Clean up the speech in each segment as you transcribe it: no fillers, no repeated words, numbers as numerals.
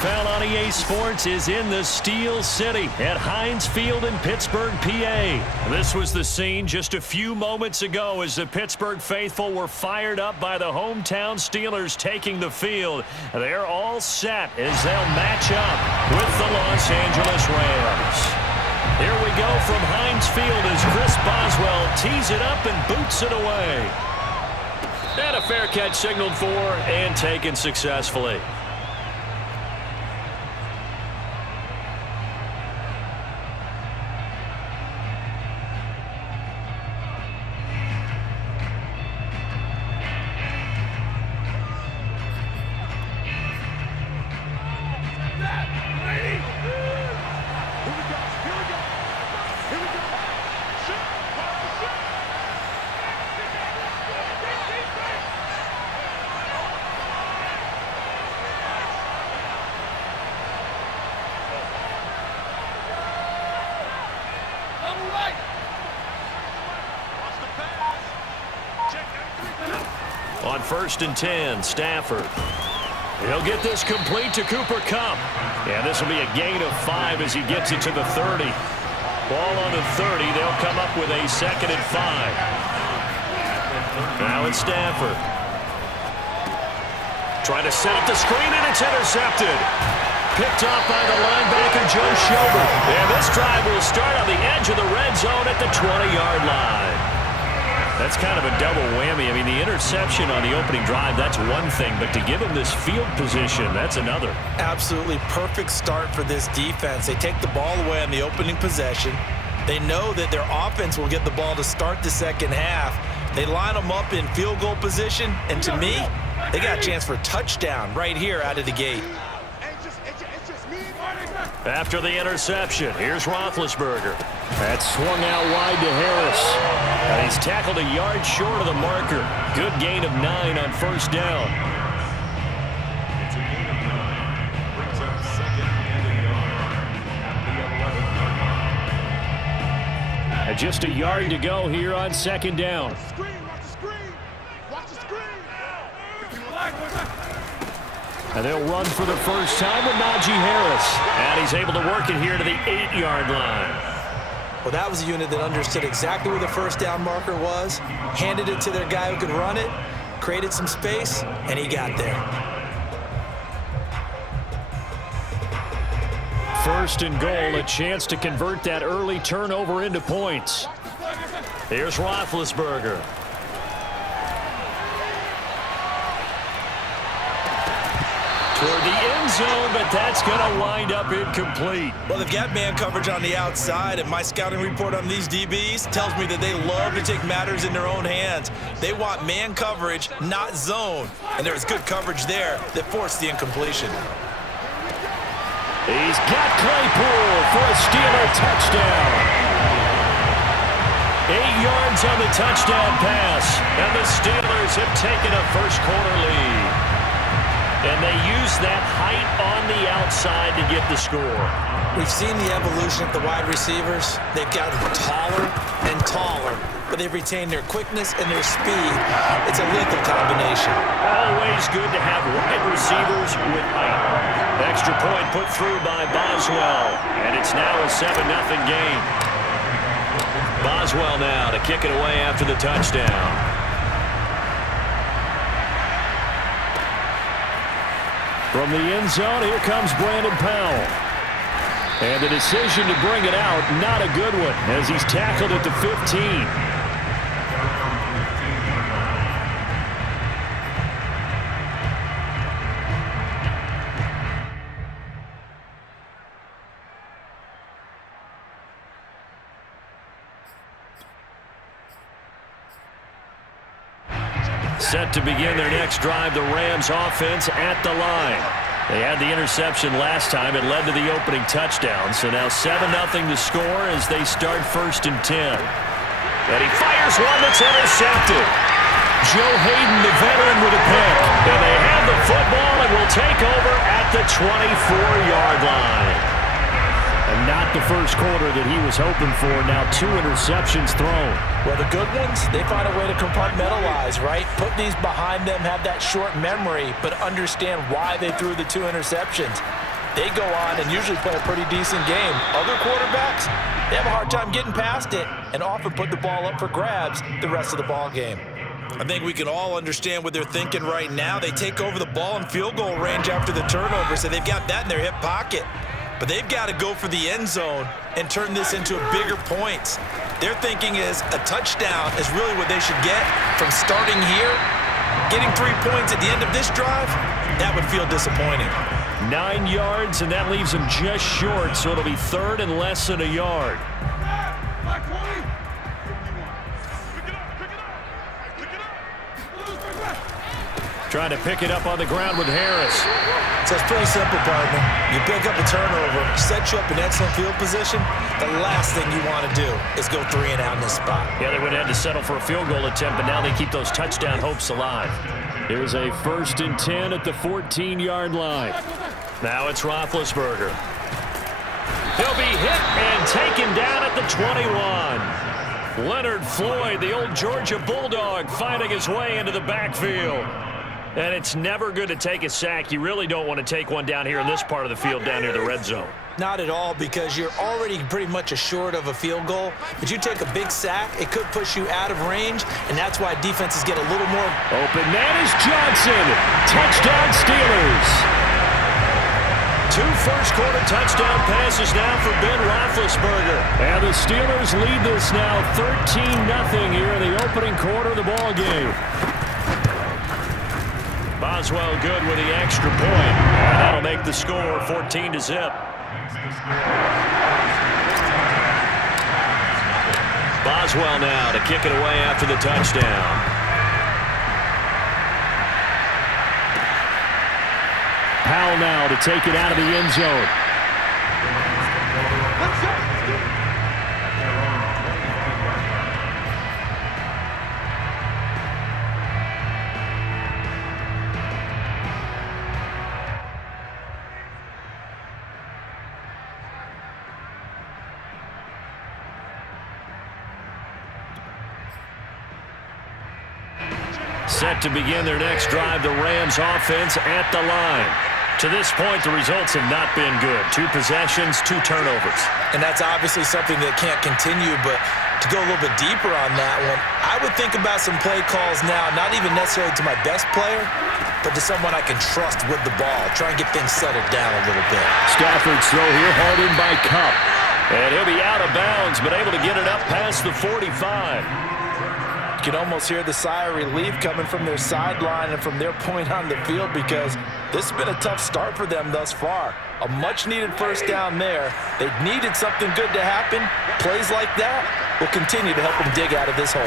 NFL on EA Sports is in the Steel City at Heinz Field in Pittsburgh, PA. This was the scene just a few moments ago as the Pittsburgh faithful were fired up by the hometown Steelers taking the field. They're all set as they'll match up with the Los Angeles Rams. Here we go from Heinz Field as Chris Boswell tees it up and boots it away. And a fair catch signaled for and taken successfully. On 1st and 10, Stafford. He'll get this complete to Cooper Kupp. And this will be a gain of 5 as he gets it to the 30. Ball on the 30. They'll come up with a 2nd and 5. Now it's Stafford. Trying to set up the screen, and it's intercepted. Picked off by the linebacker, Joe Schobert. And this drive will start on the edge of the red zone at the 20-yard line. That's kind of a double whammy. I mean, the interception on the opening drive, that's one thing, but to give him this field position, that's another. Absolutely perfect start for this defense. They take the ball away on the opening possession. They know that their offense will get the ball to start the second half. They line them up in field goal position, and to me, they got a chance for a touchdown right here out of the gate. After the interception, here's Roethlisberger. That's swung out wide to Harris. And he's tackled a yard short of the marker. Good gain of 9 on 1st down. And just a yard to go here on 2nd down. And they'll run for the first time with Najee Harris. And he's able to work it here to the 8-yard line. Well, that was a unit that understood exactly where the first down marker was, handed it to their guy who could run it, created some space, and he got there. 1st and goal, a chance to convert that early turnover into points. Here's Roethlisberger. Toward the end zone, but that's going to wind up incomplete. Well, they've got man coverage on the outside, and my scouting report on these DBs tells me that they love to take matters in their own hands. They want man coverage, not zone. And there was good coverage there that forced the incompletion. He's got Claypool for a Steeler touchdown. 8 yards on the touchdown pass, and the Steelers have taken a first-quarter lead. And they use that height on the outside to get the score. We've seen the evolution of the wide receivers. They've gotten taller and taller, but they've retained their quickness and their speed. It's a lethal combination. Always good to have wide receivers with height. Extra point put through by Boswell, and it's now a 7-0 game. Boswell now to kick it away after the touchdown. From the end zone, here comes Brandon Powell. And the decision to bring it out, not a good one, as he's tackled at the 15. Set to begin their next drive, the Rams offense at the line. They had the interception last time. It led to the opening touchdown. So now 7-0 to score as they start 1st and 10. And he fires one that's intercepted. Joe Hayden, the veteran, with a pick. And they have the football and will take over at the 24-yard line. And not the first quarter that he was hoping for. Now 2 interceptions thrown. Well, the good ones, they find a way to compartmentalize, right? Put these behind them, have that short memory, but understand why they threw the 2 interceptions. they go on and usually play a pretty decent game. Other quarterbacks, they have a hard time getting past it and often put the ball up for grabs the rest of the ball game. I think we can all understand what they're thinking right now. They take over the ball in field goal range after the turnover, so they've got that in their hip pocket. But they've got to go for the end zone and turn this into a bigger points. Their thinking is a touchdown is really what they should get from starting here. Getting 3 points at the end of this drive, that would feel disappointing. 9 yards, and that leaves them just short, so it'll be third and less than a yard. Trying to pick it up on the ground with Harris. So it's pretty simple, partner. You pick up a turnover, set you up in excellent field position. The last thing you want to do is go 3 and out in this spot. Yeah, they would have had to settle for a field goal attempt, but now they keep those touchdown hopes alive. Here's a 1st and 10 at the 14-yard line. Now it's Roethlisberger. He'll be hit and taken down at the 21. Leonard Floyd, the old Georgia Bulldog, finding his way into the backfield. And it's never good to take a sack. You really don't want to take one down here in this part of the field down near the red zone. Not at all, because you're already pretty much assured of a field goal. But you take a big sack, it could push you out of range, and that's why defenses get a little more. Open man is Johnson. Touchdown Steelers. 2 first-quarter touchdown passes now for Ben Roethlisberger. And the Steelers lead this now 13-0 here in the opening quarter of the ball game. Boswell good with the extra point, and that'll make the score 14-0. Boswell now to kick it away after the touchdown. Powell now to take it out of the end zone. Set to begin their next drive, the Rams offense at the line. To this point, the results have not been good. 2 possessions, 2 turnovers. And that's obviously something that can't continue, but to go a little bit deeper on that one, I would think about some play calls now, not even necessarily to my best player, but to someone I can trust with the ball. Try and get things settled down a little bit. Stafford's throw here, hauled in by Kupp. And he'll be out of bounds, but able to get it up past the 45. You can almost hear the sigh of relief coming from their sideline and from their point on the field, because this has been a tough start for them thus far. A much-needed first down there. They needed something good to happen. Plays like that will continue to help them dig out of this hole.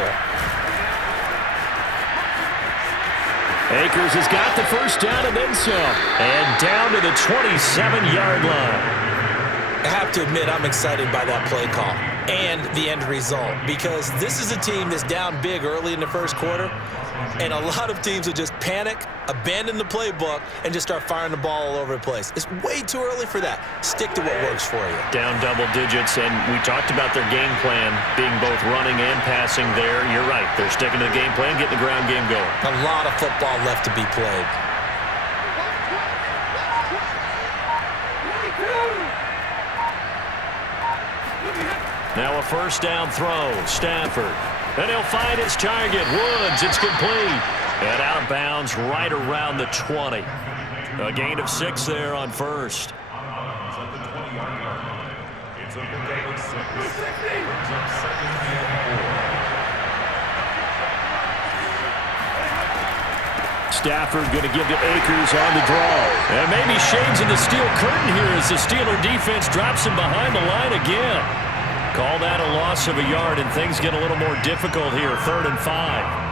Akers has got the first down and then some. And down to the 27-yard line. I have to admit, I'm excited by that play call and the end result, because this is a team that's down big early in the first quarter, and a lot of teams will just panic, abandon the playbook, and just start firing the ball all over the place. It's way too early for that. Stick to what works for you. Down double digits, and we talked about their game plan being both running and passing there. You're right. They're sticking to the game plan, getting the ground game going. A lot of football left to be played. Now a first down throw, Stafford. And he'll find his target, Woods. It's complete. And out of bounds right around the 20. A gain of 6 there on first. Stafford going to give to Akers on the draw. And maybe shades of the steel curtain here as the Steeler defense drops him behind the line again. Call that a loss of a yard, and things get a little more difficult here. 3rd and 5.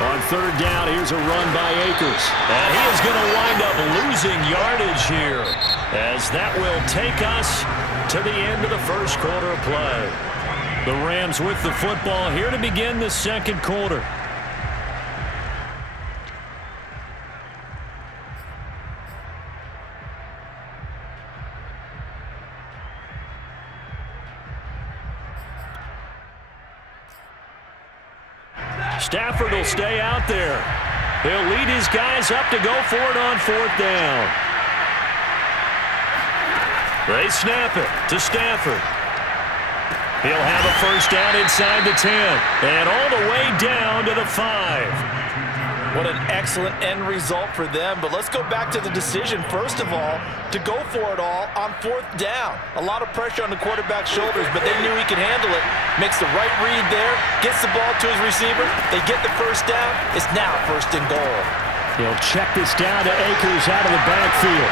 On 3rd down, here's a run by Akers. And he is going to wind up losing yardage here, as that will take us to the end of the first quarter of play. The Rams with the football here to begin the second quarter. Stafford will stay out there. He'll lead his guys up to go for it on 4th down. They snap it to Stafford. He'll have a 1st down inside the 10 and all the way down to the 5. What an excellent end result for them. But let's go back to the decision, first of all, to go for it all on 4th down. A lot of pressure on the quarterback's shoulders, but they knew he could handle it. Makes the right read there, gets the ball to his receiver. They get the 1st down. It's now 1st and goal. He'll check this down to Akers out of the backfield.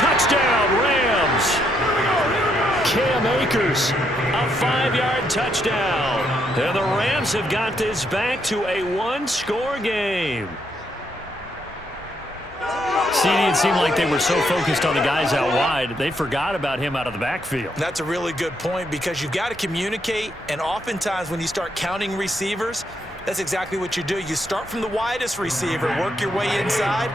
Touchdown, Rams! Cam Akers, a 5-yard touchdown. And the Rams have got this back to a 1-score game. See, it seemed like they were so focused on the guys out wide, they forgot about him out of the backfield. That's a really good point because you've got to communicate, and oftentimes when you start counting receivers, that's exactly what you do. You start from the widest receiver, work your way inside.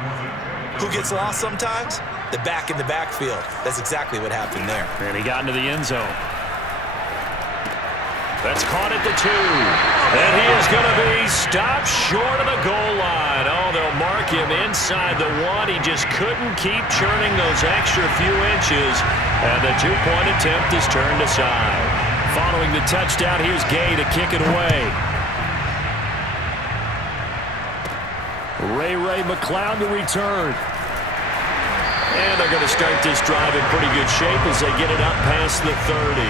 Who gets lost sometimes? The back in the backfield. That's exactly what happened there. And he got into the end zone. That's caught at the 2. And he is going to be stopped short of the goal line. Oh, they'll mark him inside the 1. He just couldn't keep churning those extra few inches. And the 2-point attempt is turned aside. Following the touchdown, here's Gay to kick it away. Ray McLeod to return. And they're going to start this drive in pretty good shape as they get it up past the 30.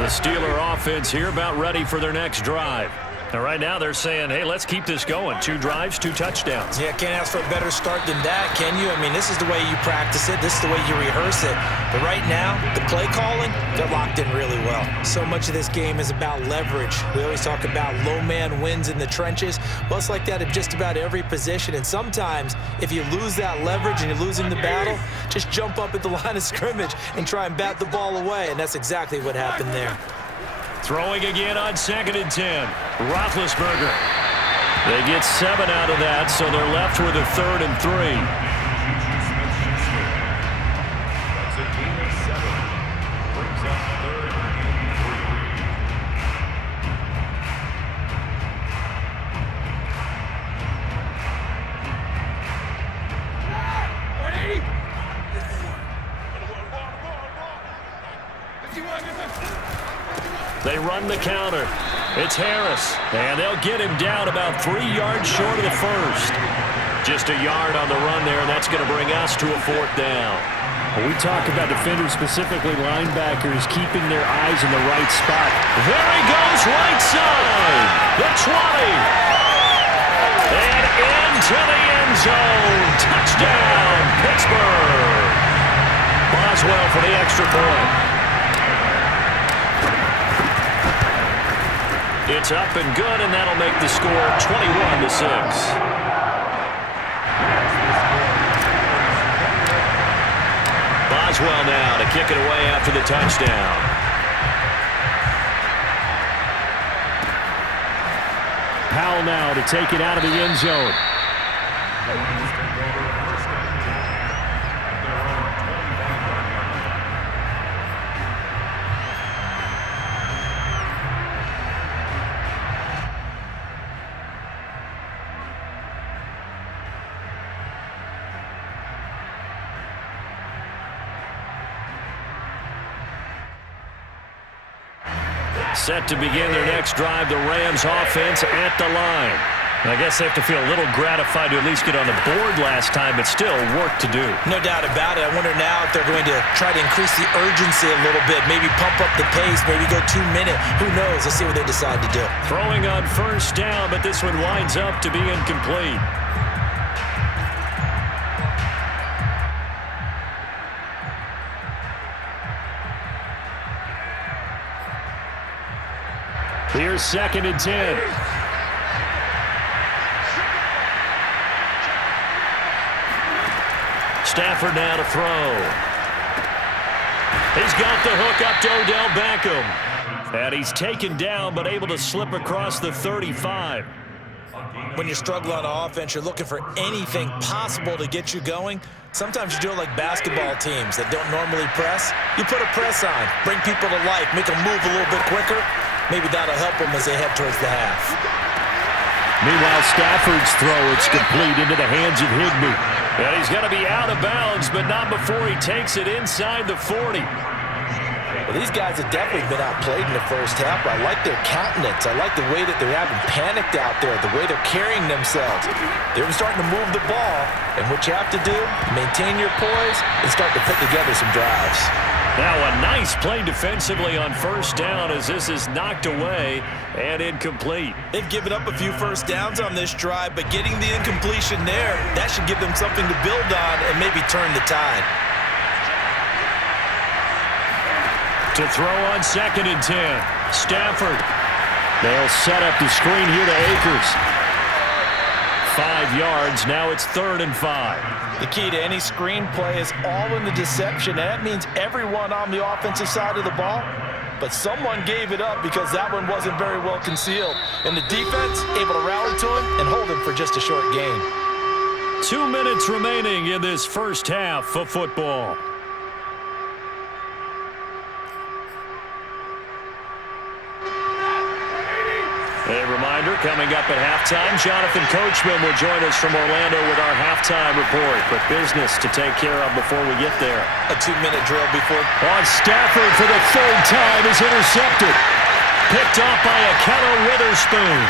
The Steeler offense here about ready for their next drive. And right now they're saying, hey, let's keep this going. 2 drives, 2 touchdowns. Yeah, can't ask for a better start than that, can you? I mean, this is the way you practice it. This is the way you rehearse it. But right now, the play calling, they're locked in really well. So much of this game is about leverage. We always talk about low man wins in the trenches. Well, it's like that at just about every position. And sometimes, if you lose that leverage and you're losing the battle, just jump up at the line of scrimmage and try and bat the ball away. And that's exactly what happened there. Throwing again on 2nd and 10. Roethlisberger. They get 7 out of that, so they're left with a 3rd and 3. They run the counter. It's Harris, and they'll get him down about 3 yards short of the 1st. Just a yard on the run there, and that's going to bring us to a 4th down. When we talk about defenders, specifically linebackers, keeping their eyes in the right spot. There he goes, right side. The 20. And into the end zone. Touchdown, Pittsburgh. Boswell for the extra point. It's up and good, and that'll make the score 21-6. Boswell now to kick it away after the touchdown. Powell now to take it out of the end zone. Set to begin their next drive, the Rams offense at the line. And I guess they have to feel a little gratified to at least get on the board last time, but still work to do. No doubt about it. I wonder now if they're going to try to increase the urgency a little bit, maybe pump up the pace, maybe go 2-minute. Who knows? Let's see what they decide to do. Throwing on 1st down, but this one winds up to be incomplete. Here's 2nd and 10. Stafford now to throw. He's got the hook up to Odell Beckham. And he's taken down but able to slip across the 35. When you're struggling on offense, you're looking for anything possible to get you going. Sometimes you do it like basketball teams that don't normally press. You put a press on, bring people to life, make them move a little bit quicker. Maybe that'll help them as they head towards the half. Meanwhile, Stafford's throw, it's complete into the hands of Higbee. And he's going to be out of bounds, but not before he takes it inside the 40. Well, these guys have definitely been outplayed in the first half. I like their countenance. I like the way that they're having panicked out there, the way they're carrying themselves. They're starting to move the ball, and what you have to do, maintain your poise and start to put together some drives. Now a nice play defensively on first down as this is knocked away and incomplete. They've given up a few first downs on this drive, but getting the incompletion there, that should give them something to build on and maybe turn the tide. To throw on 2nd and 10. Stafford. They'll set up the screen here to Akers. 5 yards. Now it's 3rd and 5. The key to any screen play is all in the deception. And that means everyone on the offensive side of the ball. But someone gave it up because that one wasn't very well concealed. And the defense able to rally to him and hold him for just a short gain. 2 minutes remaining in this first half of football. A reminder, coming up at halftime, Jonathan Coachman will join us from Orlando with our halftime report. But business to take care of before we get there. A 2-minute drill before. On Stafford for the 3rd time is intercepted. Picked off by Akello Witherspoon.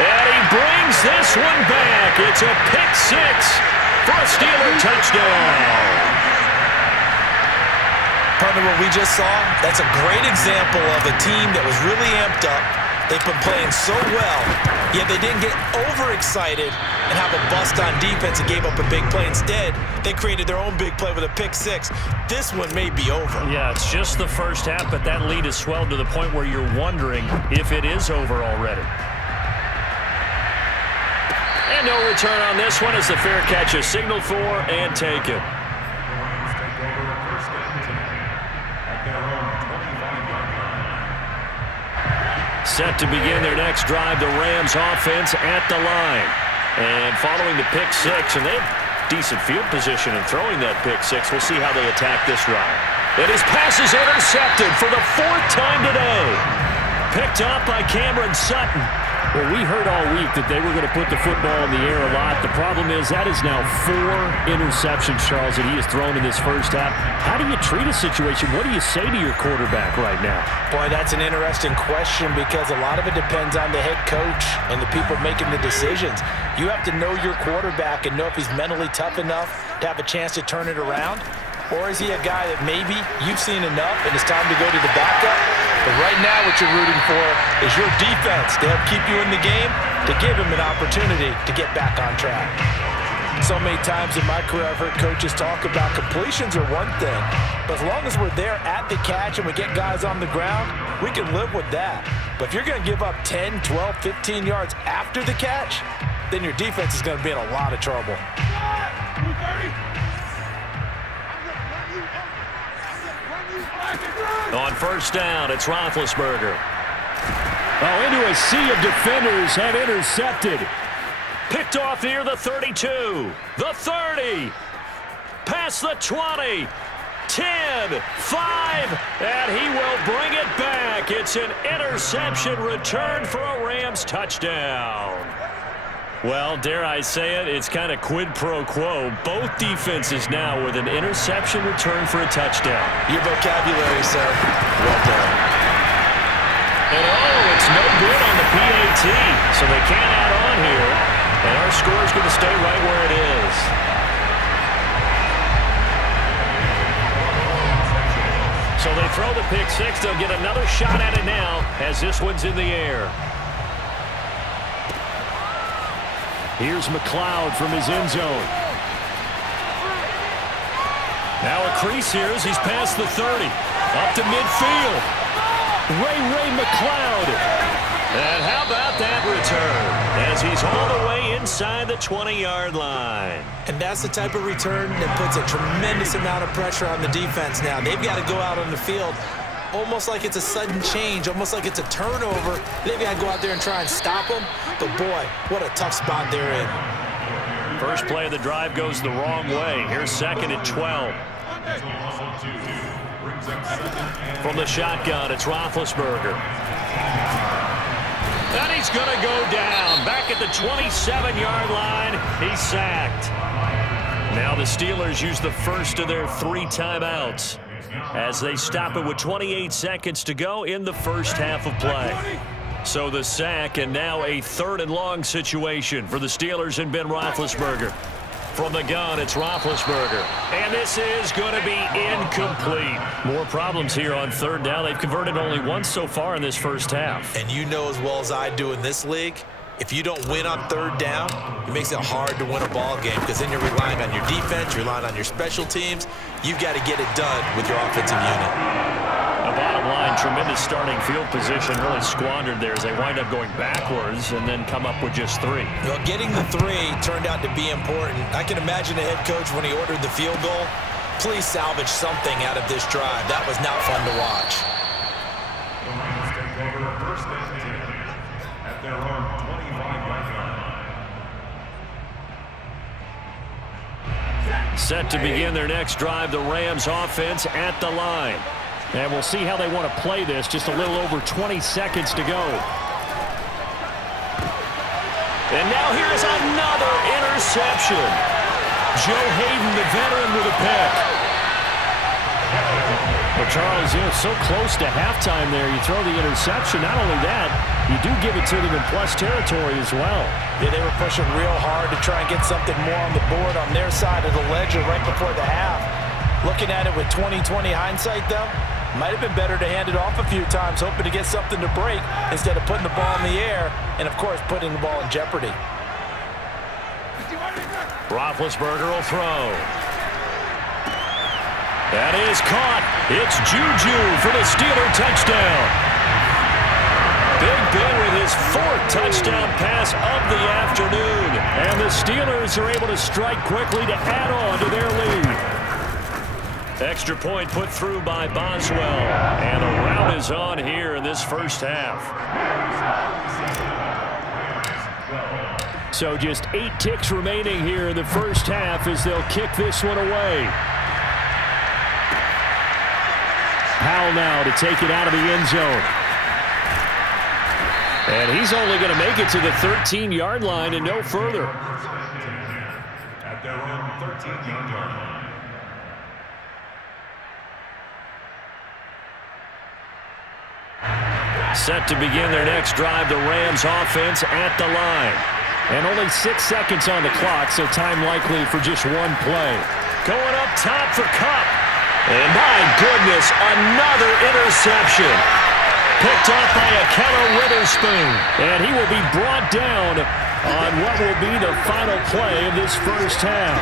And he brings this one back. It's a pick 6 for a Steeler touchdown. Partner, what we just saw, that's a great example of a team that was really amped up. They've been playing so well, yet they didn't get overexcited and have a bust on defense and gave up a big play. Instead, they created their own big play with a pick 6. This one may be over. Yeah, it's just the first half, but that lead has swelled to the point where you're wondering if it is over already. And no return on this one as the fair catch is signaled for and taken. Set to begin their next drive, the Rams offense at the line. And following the pick 6, and they have decent field position in throwing that pick 6. We'll see how they attack this drive. And his pass is intercepted for the 4th time today. Picked off by Cameron Sutton. Well, we heard all week that they were going to put the football in the air a lot. The problem is that is now 4 interceptions, Charles, that he has thrown in this first half. How do you treat a situation? What do you say to your quarterback right now? Boy, that's an interesting question because a lot of it depends on the head coach and the people making the decisions. You have to know your quarterback and know if he's mentally tough enough to have a chance to turn it around. Or is he a guy that maybe you've seen enough and it's time to go to the backup? But right now what you're rooting for is your defense to help keep you in the game, to give him an opportunity to get back on track. So many times in my career I've heard coaches talk about completions are one thing, but as long as we're there at the catch and we get guys on the ground, we can live with that. But if you're going to give up 10, 12, 15 yards after the catch, then your defense is going to be in a lot of trouble. On first down, it's Roethlisberger. Oh, into a sea of defenders and intercepted. Picked off near the 32, the 30, past the 20, 10, 5, and he will bring it back. It's an interception return for a Rams touchdown. Well, dare I say it, it's kind of quid pro quo. Both defenses now with an interception return for a touchdown. Your vocabulary, sir. Well done. And oh, it's no good on the PAT, so they can't add on here. And our score is going to stay right where it is. So they throw the pick 6. They'll get another shot at it now as this one's in the air. Here's McLeod from his end zone. Now a crease here as he's past the 30. Up to midfield. Ray McLeod. And how about that return? As he's all the way inside the 20-yard line. And that's the type of return that puts a tremendous amount of pressure on the defense now. They've got to go out on the field almost like it's a sudden change, almost like it's a turnover. They've got to go out there and try and stop them. But, boy, what a tough spot they're in. First play of the drive goes the wrong way. Here's second and 12. From the shotgun, it's Roethlisberger. And he's going to go down. Back at the 27-yard line, he's sacked. Now the Steelers use the first of their 3 timeouts as they stop it with 28 seconds to go in the first half of play. So the sack, and now a 3rd and long situation for the Steelers and Ben Roethlisberger. From the gun, it's Roethlisberger. And this is going to be incomplete. More problems here on 3rd down. They've converted only once so far in this first half. And you know as well as I do in this league, if you don't win on 3rd down, it makes it hard to win a ball game because then you're relying on your defense, you're relying on your special teams. You've got to get it done with your offensive unit. The bottom line, tremendous starting field position, really squandered there as they wind up going backwards and then come up with just 3. Well, getting the 3 turned out to be important. I can imagine the head coach when he ordered the field goal. Please salvage something out of this drive. That was not fun to watch. Set to begin their next drive, the Rams offense at the line. And we'll see how they want to play this. Just a little over 20 seconds to go. And now here is another interception. Joe Hayden, the veteran, with a pick. Well, Charles, so close to halftime there. You throw the interception. Not only that, you do give it to them in plus territory as well. Yeah, they were pushing real hard to try and get something more on the board on their side of the ledger right before the half. Looking at it with 20/20 hindsight, though, might have been better to hand it off a few times, hoping to get something to break instead of putting the ball in the air and, of course, putting the ball in jeopardy. Roethlisberger will throw. That is caught. It's Juju for the Steeler touchdown. Big Ben with his 4th touchdown pass of the afternoon. And the Steelers are able to strike quickly to add on to their lead. Extra point put through by Boswell. And the rout is on here in this first half. So just 8 ticks remaining here in the first half as they'll kick this one away. Powell now to take it out of the end zone. And he's only going to make it to the 13-yard line and no further. At their own 13-yard line. Set to begin their next drive, the Rams offense at the line. And only 6 seconds on the clock, so time likely for just 1 play. Going up top for Kupp. And my goodness, another interception. Picked off by Akello Witherspoon. And he will be brought down on what will be the final play of this first half.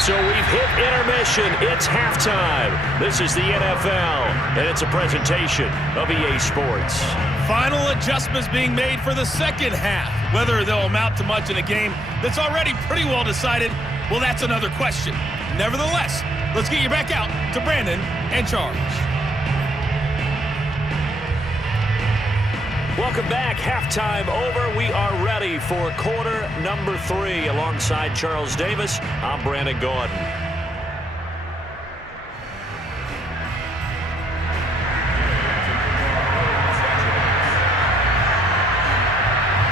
So we've hit intermission. It's halftime. This is the NFL, and it's a presentation of EA Sports. Final adjustments being made for the second half. Whether they'll amount to much in a game that's already pretty well decided, well, that's another question. Nevertheless, let's get you back out to Brandon and Charles. Welcome back. Halftime over. We are ready for quarter number 3. Alongside Charles Davis, I'm Brandon Gordon.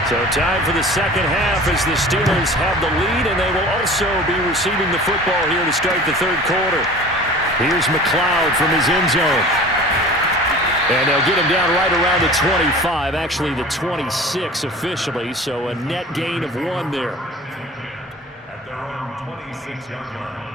So time for the second half as the Steelers have the lead, and they will also be receiving the football here to start the third quarter. Here's McLeod from his end zone. And they'll get him down right around the 25, actually the 26 officially, so a net gain of 1 there. At their own 26-yard line.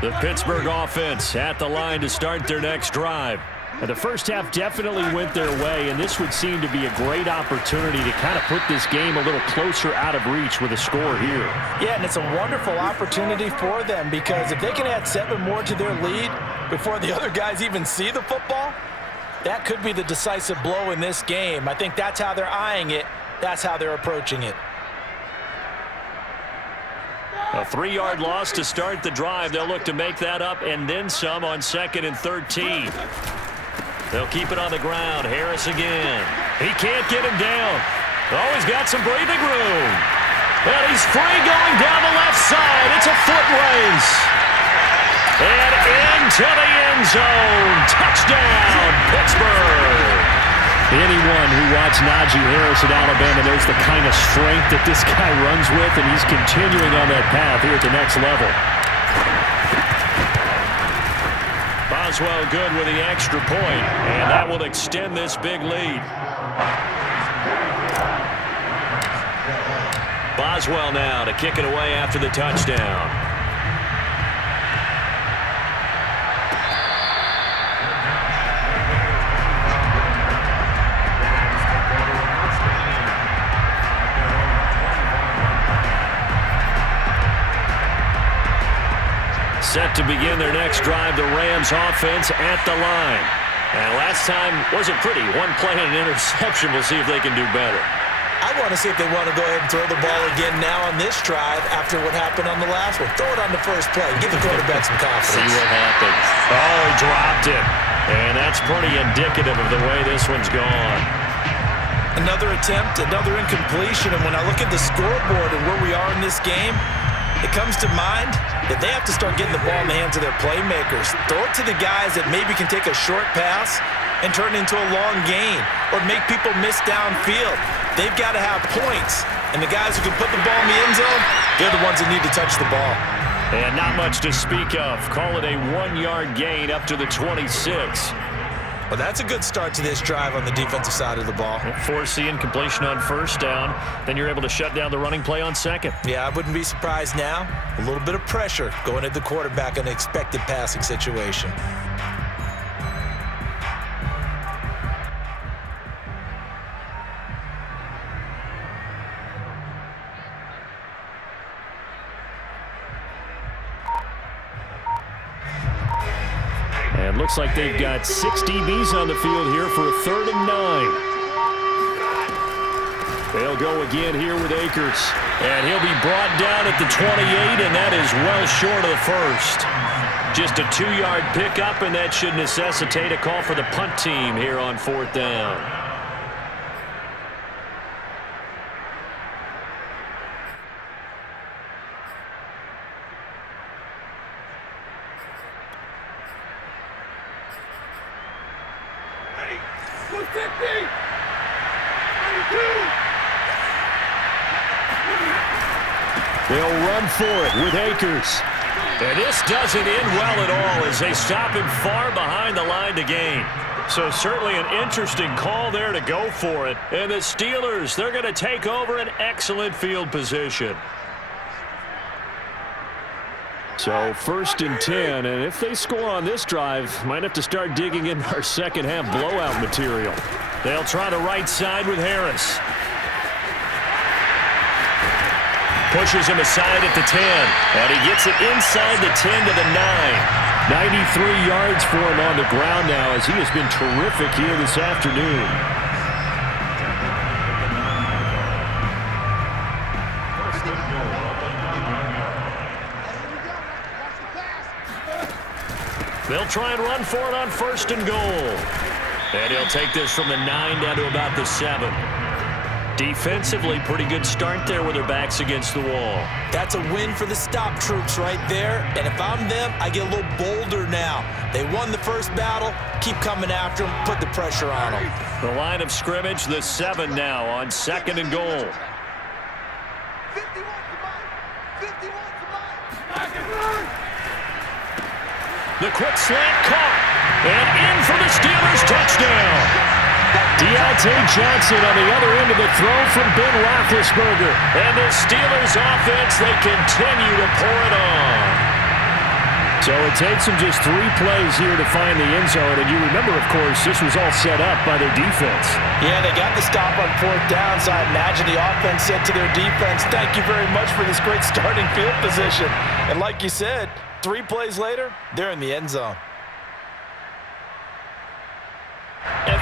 The Pittsburgh offense at the line to start their next drive. And the first half definitely went their way, and this would seem to be a great opportunity to kind of put this game a little closer out of reach with a score here. Yeah, and it's a wonderful opportunity for them because if they can add 7 more to their lead before the other guys even see the football, That could be the decisive blow in this game. I think that's how they're eyeing it. That's how they're approaching it. A 3-yard loss to start the drive. They'll look to make that up and then some on 2nd and 13. They'll keep it on the ground. Harris again. He can't get him down. Oh, he's got some breathing room. And he's free going down the left side. It's a foot race. And into the end zone. Touchdown, Pittsburgh. Anyone who watched Najee Harris at Alabama knows the kind of strength that this guy runs with, and he's continuing on that path here at the next level. Boswell good with the extra point, and that will extend this big lead. Boswell now to kick it away after the touchdown. Set to begin their next drive, the Rams offense at the line. And last time wasn't pretty. One play and an interception. We'll see if they can do better. I want to see if they want to go ahead and throw the ball again now on this drive after what happened on the last one. Throw it on the first play. Give the quarterback some confidence. See what happens. Oh, he dropped it. And that's pretty indicative of the way this one's gone. Another attempt, another incompletion. And when I look at the scoreboard and where we are in this game, it comes to mind that they have to start getting the ball in the hands of their playmakers. Throw it to the guys that maybe can take a short pass and turn it into a long gain or make people miss downfield. They've got to have points. And the guys who can put the ball in the end zone, they're the ones that need to touch the ball. And not much to speak of. Call it a 1-yard gain up to the 26. Well, that's a good start to this drive on the defensive side of the ball. Force the incompletion on first down. Then you're able to shut down the running play on second. Yeah, I wouldn't be surprised now. A little bit of pressure going at the quarterback in an expected passing situation. And looks like they've got 6 DBs on the field here for a 3rd and 9. They'll go again here with Akers. And he'll be brought down at the 28, and that is well short of the first. Just a 2-yard pickup, and that should necessitate a call for the punt team here on 4th down. They'll run for it with Akers. And this doesn't end well at all as they stop him far behind the line to gain. So certainly an interesting call there to go for it. And the Steelers, they're going to take over an excellent field position. So 1st and 10, and if they score on this drive, might have to start digging in our second half blowout material. They'll try the right side with Harris. Pushes him aside at the 10, and he gets it inside the 10 to the 9. 93 yards for him on the ground now as he has been terrific here this afternoon. They'll try and run for it on 1st and goal. And he'll take this from the 9 down to about the 7. Defensively, pretty good start there with their backs against the wall. That's a win for the stop troops right there. And if I'm them, I get a little bolder now. They won the first battle. Keep coming after them. Put the pressure on them. The line of scrimmage, the 7 now on 2nd and goal. The quick slant caught. And in for the Steelers touchdown. Deontay Johnson on the other end of the throw from Ben Roethlisberger. And the Steelers offense, they continue to pour it on. So it takes them just 3 plays here to find the end zone. And you remember, of course, this was all set up by their defense. Yeah, they got the stop on 4th down, so I imagine the offense said to their defense, thank you very much for this great starting field position. And like you said, 3 plays later, they're in the end zone.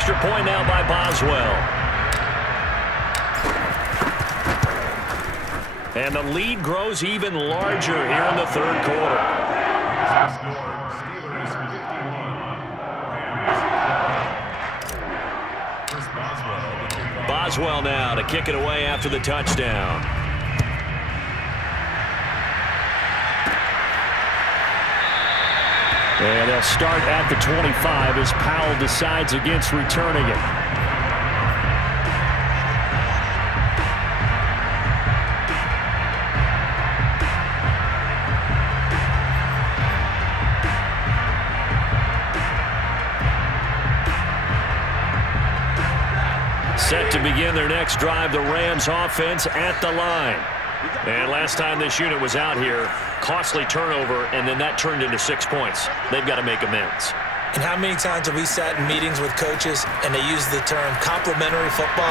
extra point now by Boswell. And the lead grows even larger here in the third quarter. Boswell now to kick it away after the touchdown. And they'll start at the 25 as Powell decides against returning it. Set to begin their next drive, the Rams offense at the line. And last time this unit was out here, costly turnover, and then that turned into 6 points. They've got to make amends. And how many times have we sat in meetings with coaches and they use the term complementary football?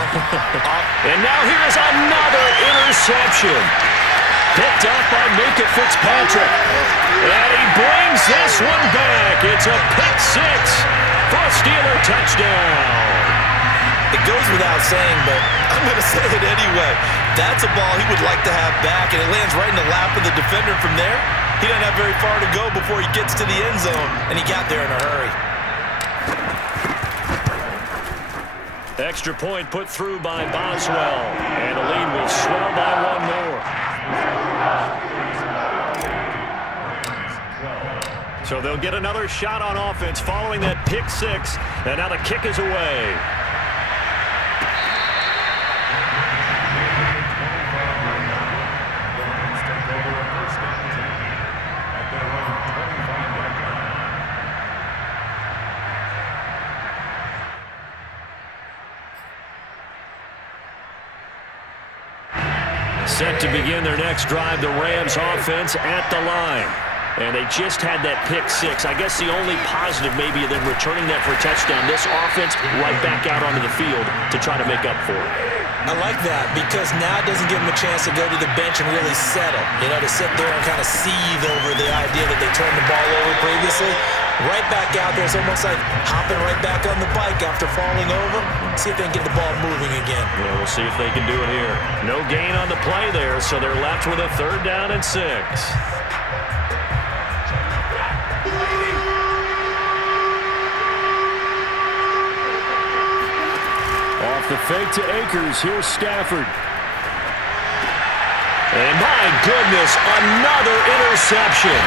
And now here's another interception. Picked up by Minka Fitzpatrick. And he brings this one back. It's a pick six for a Steeler touchdown. It goes without saying, but I'm going to say it anyway. That's a ball he would like to have back, and it lands right in the lap of the defender from there. He doesn't have very far to go before he gets to the end zone, and he got there in a hurry. Extra point put through by Boswell, and the lead will swell by one more. So they'll get another shot on offense following that pick six, and now the kick is away. Set to begin their next drive, the Rams offense at the line. And they just had that pick six. I guess the only positive maybe of them returning that for a touchdown. This offense right back out onto the field to try to make up for it. I like that because now it doesn't give them a chance to go to the bench and really settle. You know, to sit there and kind of seethe over the idea that they turned the ball over previously. Right back out there. It's almost like hopping right back on the bike after falling over. See if they can get the ball moving again. Yeah, we'll see if they can do it here. No gain on the play there, so they're left with a 3rd down and 6. Off the fake to Akers. Here's Stafford. And my goodness, another interception.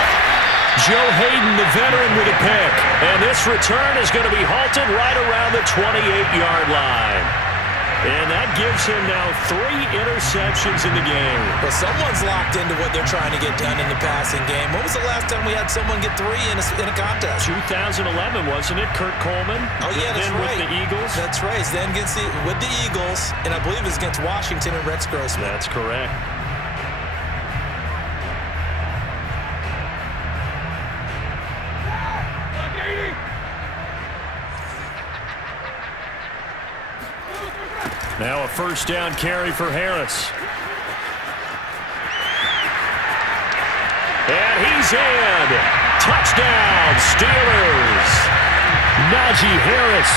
Joe Hayden, the veteran, with a pick. And this return is going to be halted right around the 28-yard line. And that gives him now 3 interceptions in the game. Well, someone's locked into what they're trying to get done in the passing game. When was the last time we had someone get 3 in a contest? 2011, wasn't it? Kurt Coleman. Oh, yeah, that's right. With the Eagles. That's right. Then with the Eagles, and I believe it's against Washington and Rex Grossman. That's correct. Now a 1st down carry for Harris. And he's in. Touchdown, Steelers. Najee Harris,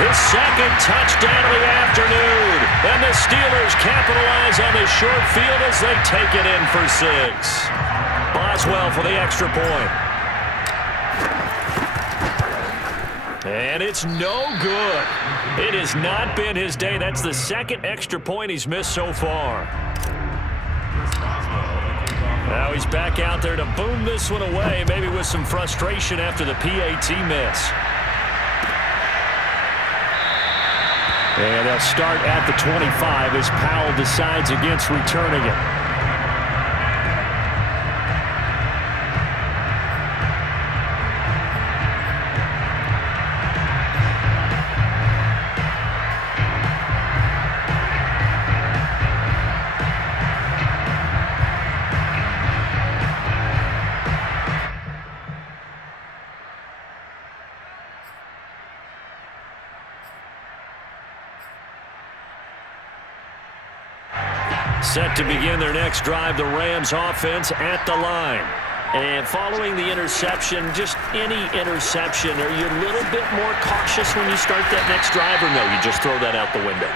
his 2nd touchdown of the afternoon. And the Steelers capitalize on the short field as they take it in for 6. Boswell for the extra point. And it's no good. It has not been his day. That's the 2nd extra point he's missed so far. Now he's back out there to boom this one away, maybe with some frustration after the PAT miss. And they'll start at the 25 as Powell decides against returning it. Set to begin their next drive, the Rams offense at the line. And following the interception, just any interception, are you a little bit more cautious when you start that next drive, or no, you just throw that out the window?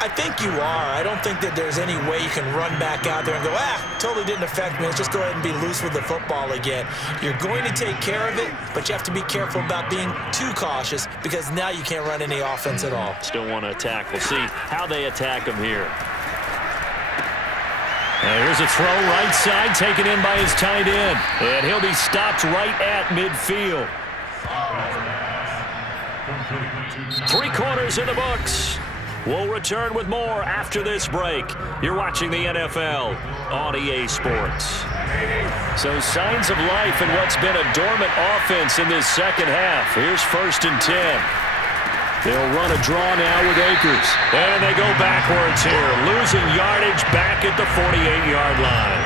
I think you are. I don't think that there's any way you can run back out there and go, totally didn't affect me. Let's just go ahead and be loose with the football again. You're going to take care of it, but you have to be careful about being too cautious because now you can't run any offense at all. Still want to attack. We'll see how they attack him here. And here's a throw right side taken in by his tight end. And he'll be stopped right at midfield. 3 quarters in the books. We'll return with more after this break. You're watching the NFL on EA Sports. So signs of life in what's been a dormant offense in this second half. Here's 1st and 10. They'll run a draw now with Akers. And they go backwards here, losing yardage back at the 48-yard line.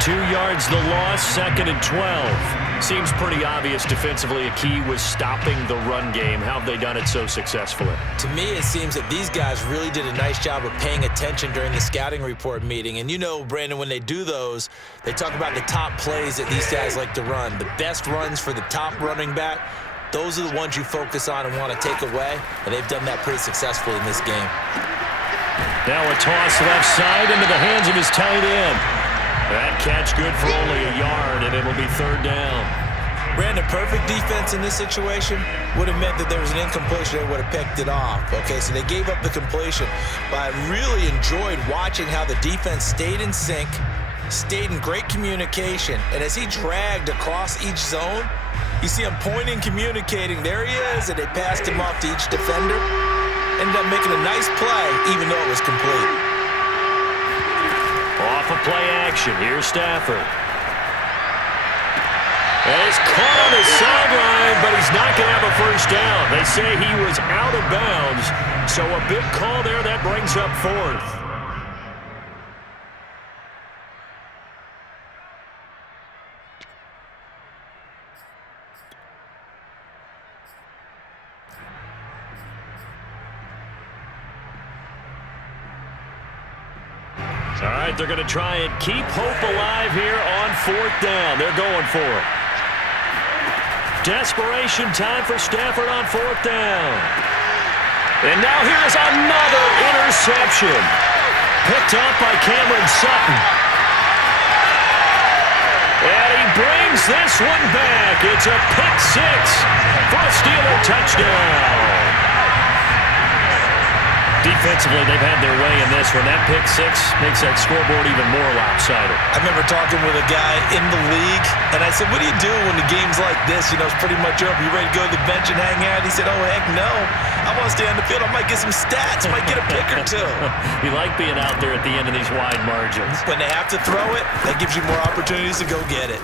2 yards the loss, 2nd and 12. Seems pretty obvious defensively a key was stopping the run game. How have they done it so successfully? To me, it seems that these guys really did a nice job of paying attention during the scouting report meeting. And you know, Brandon, when they do those, they talk about the top plays that these guys like to run. The best runs for the top running back, those are the ones you focus on and want to take away. And they've done that pretty successfully in this game. Now a toss left side into the hands of his tight end. That catch good for only a yard, and it'll be 3rd down. Brandon, perfect defense in this situation would have meant that there was an incompletion. They would have picked it off. Okay, so they gave up the completion. But I really enjoyed watching how the defense stayed in sync, stayed in great communication, and as he dragged across each zone, you see him pointing, communicating. There he is, and they passed him off to each defender. Ended up making a nice play, even though it was complete. Off of play action, here's Stafford. And he's caught on his sideline, but he's not going to have a 1st down. They say he was out of bounds, so a big call there that brings up 4th. All right, they're going to try and keep hope alive here on 4th down. They're going for it. Desperation time for Stafford on 4th down. And now here's another interception. Picked up by Cameron Sutton. And he brings this one back. It's a pick 6 for a Steeler touchdown. Defensively, they've had their way in this one. That pick 6 makes that scoreboard even more lopsided. I remember talking with a guy in the league, and I said, what do you do when the game's like this? You know, it's pretty much over. You ready to go to the bench and hang out? He said, oh, heck no. I want to stay on the field. I might get some stats. I might get a pick or 2. You like being out there at the end of these wide margins. When they have to throw it, that gives you more opportunities to go get it.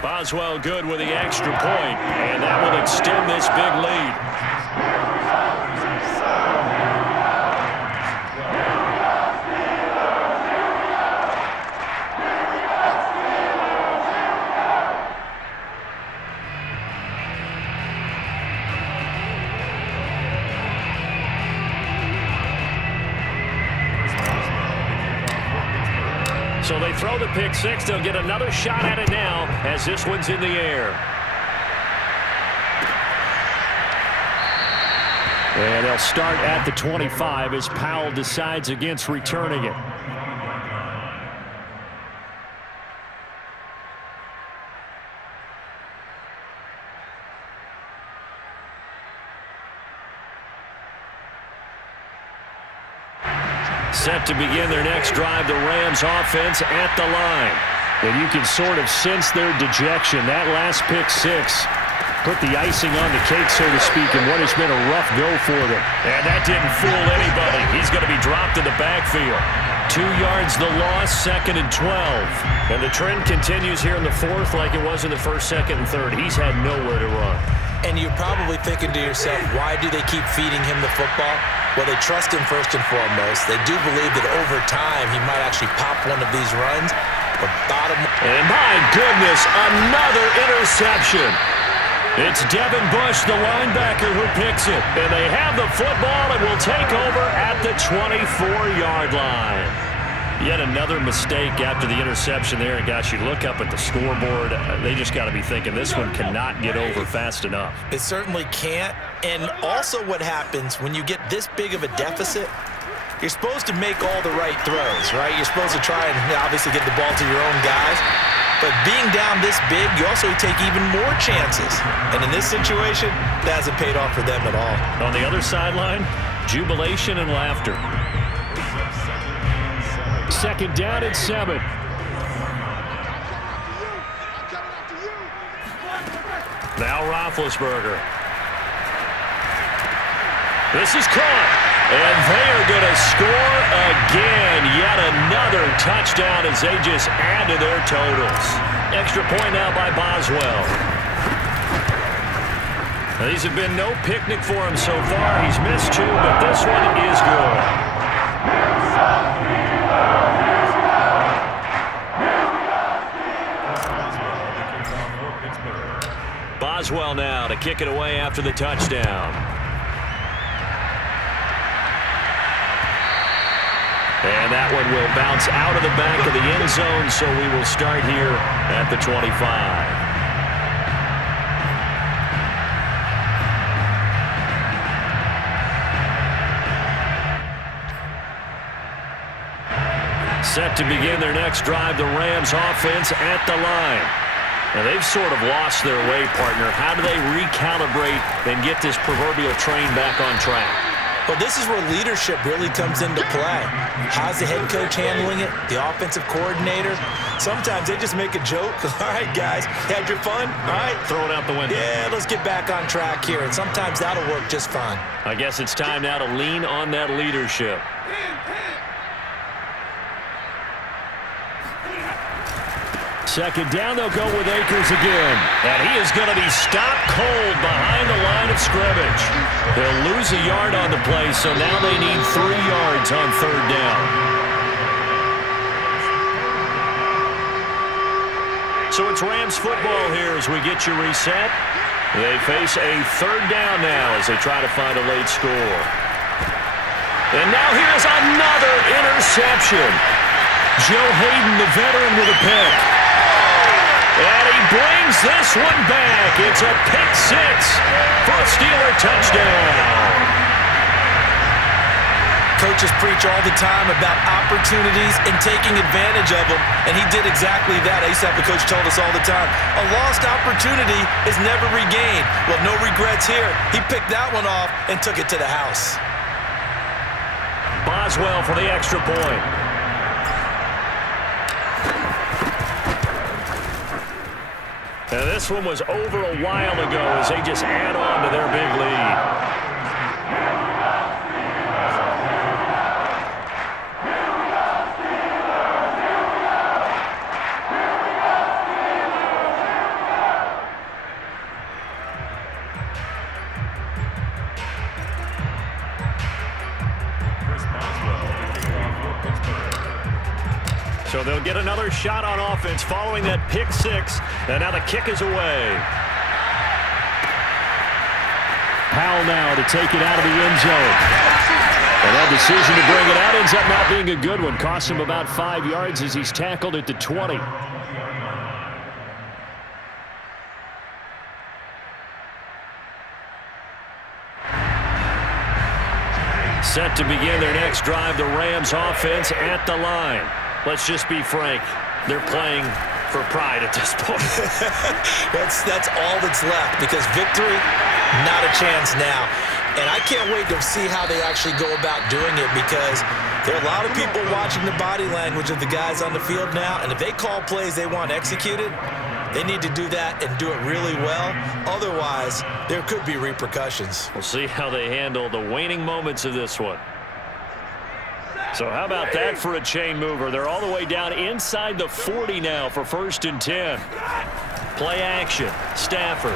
Boswell good with the extra point, and that will extend this big lead. So they throw the pick 6. They'll get another shot at it now as this one's in the air. And they'll start at the 25 as Powell decides against returning it. Set to begin their next drive, the Rams offense at the line. And you can sort of sense their dejection. That last pick 6 put the icing on the cake, so to speak, in what has been a rough go for them. And that didn't fool anybody. He's going to be dropped in the backfield. 2 yards the loss, 2nd and 12. And the trend continues here in the 4th like it was in the 1st, 2nd, and 3rd. He's had nowhere to run. And you're probably thinking to yourself, why do they keep feeding him the football? Well, they trust him first and foremost. They do believe that over time he might actually pop one of these runs. But and my goodness, another interception. It's Devin Bush, the linebacker, who picks it. And they have the football and will take over at the 24-yard line. Yet another mistake after the interception there. And gosh, you look up at the scoreboard, they just got to be thinking this one cannot get over fast enough. It certainly can't. And also what happens when you get this big of a deficit, you're supposed to make all the right throws, right? You're supposed to try and obviously get the ball to your own guys. But being down this big, you also take even more chances. And in this situation, that hasn't paid off for them at all. On the other sideline, jubilation and laughter. Second down and 7. Now Roethlisberger. This is caught. And they are going to score again. Yet another touchdown as they just add to their totals. Extra point now by Boswell. Now, these have been no picnic for him so far. He's missed 2, but this one is good. Boswell now to kick it away after the touchdown. And that one will bounce out of the back of the end zone, so we will start here at the 25. Set to begin their next drive, the Rams offense at the line. Now, they've sort of lost their way, partner. How do they recalibrate and get this proverbial train back on track? Well, this is where leadership really comes into play. How's the head coach handling it? The offensive coordinator? Sometimes they just make a joke. All right, guys, had your fun? All right. Throw it out the window. Yeah, let's get back on track here. And sometimes that'll work just fine. I guess it's time now to lean on that leadership. Second down, they'll go with Akers again. And he is going to be stopped cold behind the line of scrimmage. They'll lose a yard on the play, so now they need 3 yards on third down. So it's Rams football here as we get you reset. They face a third down now as they try to find a late score. And now here's another interception. Joe Hayden, the veteran, with a pick. And he brings this one back. It's a pick 6 for a Steeler touchdown. Coaches preach all the time about opportunities and taking advantage of them, and he did exactly that. I used to have the coach told us all the time, a lost opportunity is never regained. Well, no regrets here. He picked that one off and took it to the house. Boswell for the extra point. And this one was over a while ago as they just add on to their big lead. So they'll get another shot on offense following that pick 6. And now the kick is away. Powell now to take it out of the end zone. And that decision to bring it out ends up not being a good one. Costs him about 5 yards as he's tackled at the 20. Set to begin their next drive, the Rams offense at the line. Let's just be frank. They're playing for pride at this point. That's all that's left, because victory, not a chance now. And I can't wait to see how they actually go about doing it, because there are a lot of people watching the body language of the guys on the field now, and if they call plays they want executed, they need to do that and do it really well. Otherwise, there could be repercussions. We'll see how they handle the waning moments of this one. So how about that for a chain mover? They're all the way down inside the 40 now for 1st and 10. Play action. Stafford.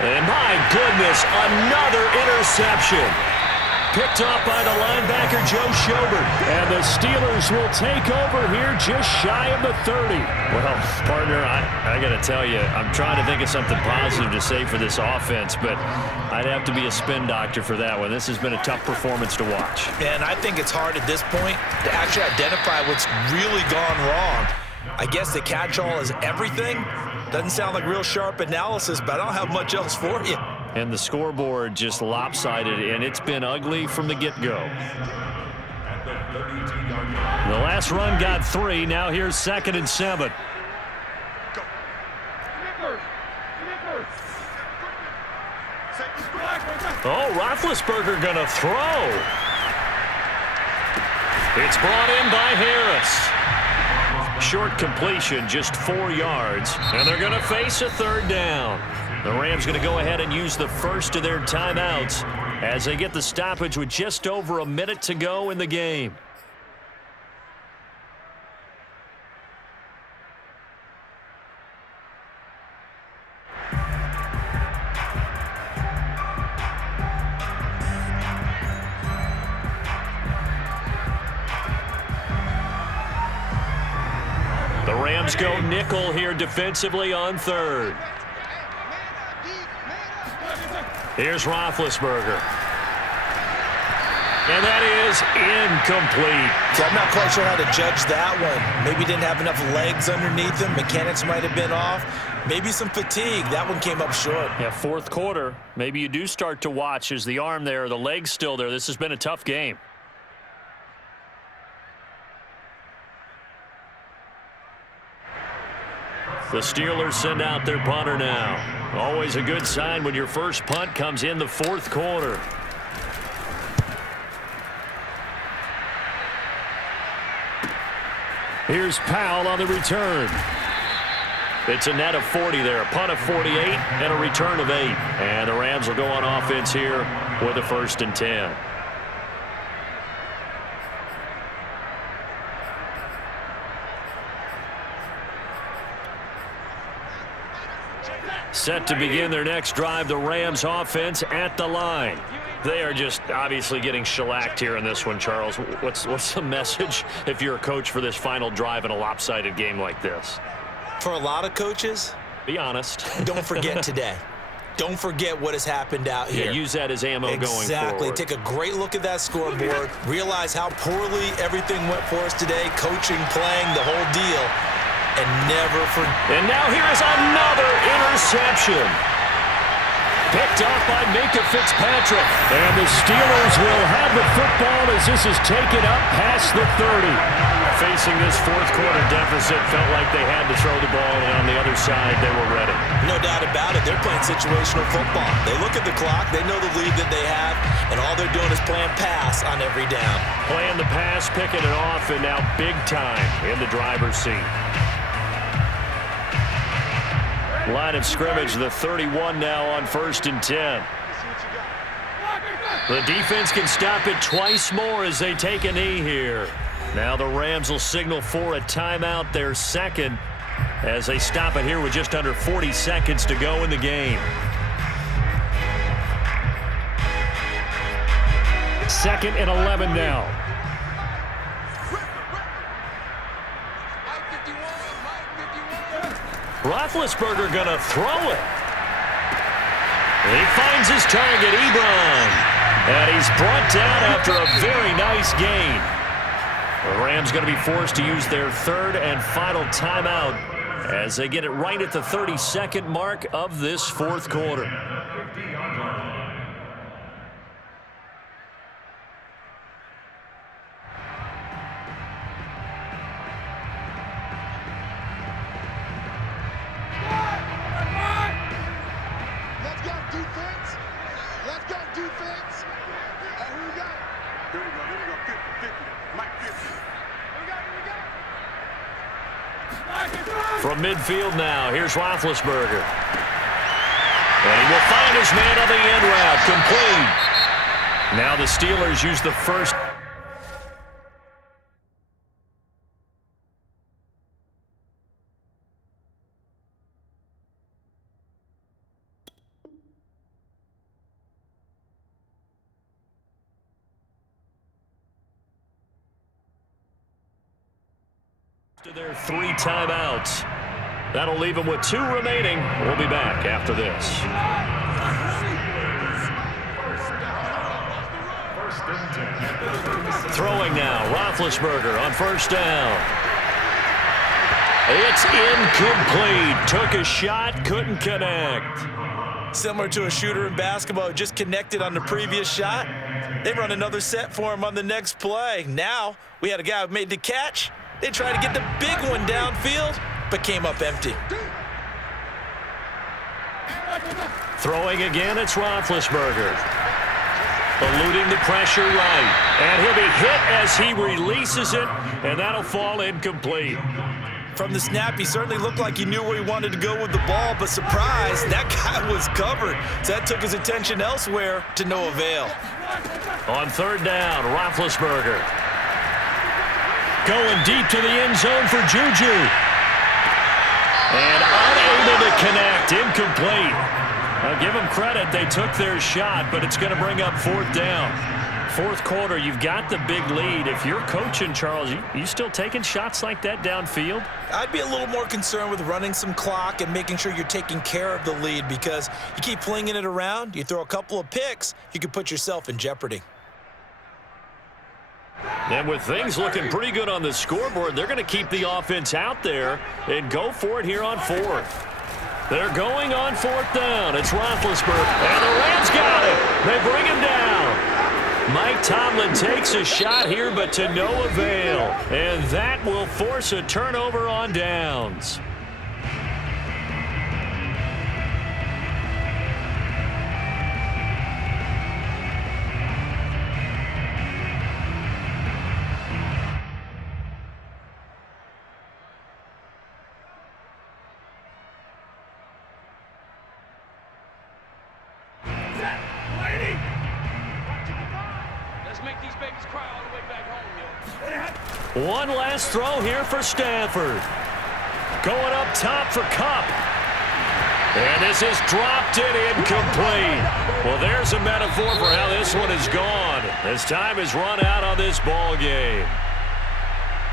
And my goodness, another interception. picked off by the linebacker, Joe Schobert. And the Steelers will take over here just shy of the 30. Well, partner, I got to tell you, I'm trying to think of something positive to say for this offense, but I'd have to be a spin doctor for that one. This has been a tough performance to watch. And I think it's hard at this point to actually identify what's really gone wrong. I guess the catch-all is everything. Doesn't sound like real sharp analysis, but I don't have much else for you. And the scoreboard just lopsided, and it's been ugly from the get-go. The last run got 3. Now here's 2nd and 7. Oh, Roethlisberger going to throw. It's brought in by Harris. Short completion, just 4 yards, and they're going to face a 3rd down. The Rams going to go ahead and use the first of their timeouts as they get the stoppage with just over a minute to go in the game. The Rams go nickel here defensively on 3rd. Here's Roethlisberger. And that is incomplete. So I'm not quite sure how to judge that one. Maybe didn't have enough legs underneath him. Mechanics might have been off. Maybe some fatigue. That one came up short. Yeah, 4th quarter. Maybe you do start to watch. Is the arm there, the leg's still there? This has been a tough game. The Steelers send out their punter now. Always a good sign when your first punt comes in the 4th quarter. Here's Powell on the return. It's a net of 40 there. A punt of 48 and a return of 8. And the Rams will go on offense here with a 1st and 10. Set to begin their next drive, the Rams offense at the line. They are just obviously getting shellacked here in this one, Charles. What's the message if you're a coach for this final drive in a lopsided game like this? For a lot of coaches, be honest. Don't forget today. Don't forget what has happened out here. Yeah, use that as ammo going forward. Exactly. Take a great look at that scoreboard. Realize how poorly everything went for us today. Coaching, playing, the whole deal. And never forget. And now here is another interception. Picked off by Minkah Fitzpatrick. And the Steelers will have the football as this is taken up past the 30. Facing this 4th quarter deficit, felt like they had to throw the ball, and on the other side, they were ready. No doubt about it. They're playing situational football. They look at the clock. They know the lead that they have, and all they're doing is playing pass on every down. Playing the pass, picking it off, and now big time in the driver's seat. Line of scrimmage, the 31 now on 1st and 10. The defense can stop it twice more as they take a knee here. Now the Rams will signal for a timeout, their 2nd, as they stop it here with just under 40 seconds to go in the game. 2nd and 11 now. Roethlisberger going to throw it. He finds his target, Ebron. And he's brought down after a very nice gain. The Rams going to be forced to use their 3rd and final timeout as they get it right at the 32nd mark of this 4th quarter. From midfield now, here's Roethlisberger. And he will find his man on the end route, complete. Now the Steelers use the first. To their 3 timeouts. That'll leave them with 2 remaining. We'll be back after this. Throwing now, Roethlisberger on first down. It's incomplete. Took a shot, couldn't connect. Similar to a shooter in basketball, just connected on the previous shot. They run another set for him on the next play. Now, we had a guy who made the catch. They tried to get the big one downfield, but came up empty. Throwing again, it's Roethlisberger. Eluding the pressure right. And he'll be hit as he releases it, and that'll fall incomplete. From the snap, he certainly looked like he knew where he wanted to go with the ball, but surprise, that guy was covered. So that took his attention elsewhere to no avail. On third down, Roethlisberger. Going deep to the end zone for Juju. And unable to connect, incomplete. I'll give them credit, they took their shot, but it's going to bring up fourth down. Fourth quarter, you've got the big lead. If you're coaching, Charles, you still taking shots like that downfield? I'd be a little more concerned with running some clock and making sure you're taking care of the lead, because you keep flinging it around, you throw a couple of picks, you can put yourself in jeopardy. And with things looking pretty good on the scoreboard, they're going to keep the offense out there and go for it here on fourth. They're going on fourth down. It's Roethlisberger, and the Rams got it. They bring him down. Mike Tomlin takes a shot here, but to no avail. And that will force a turnover on downs. One last throw here for Stafford. Going up top for Kupp. And this is dropped in incomplete. Well, there's a metaphor for how this one is gone, as time has run out on this ball game.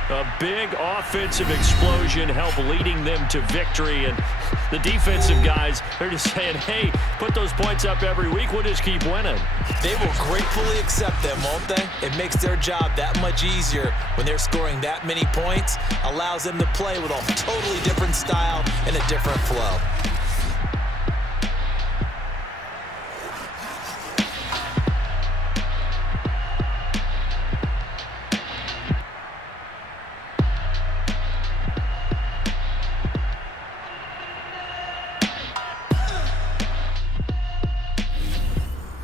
A big offensive explosion helped leading them to victory, and the defensive guys, they're just saying, hey, put those points up every week, we'll just keep winning. They will gratefully accept them, won't they? It makes their job that much easier when they're scoring that many points, allows them to play with a totally different style and a different flow.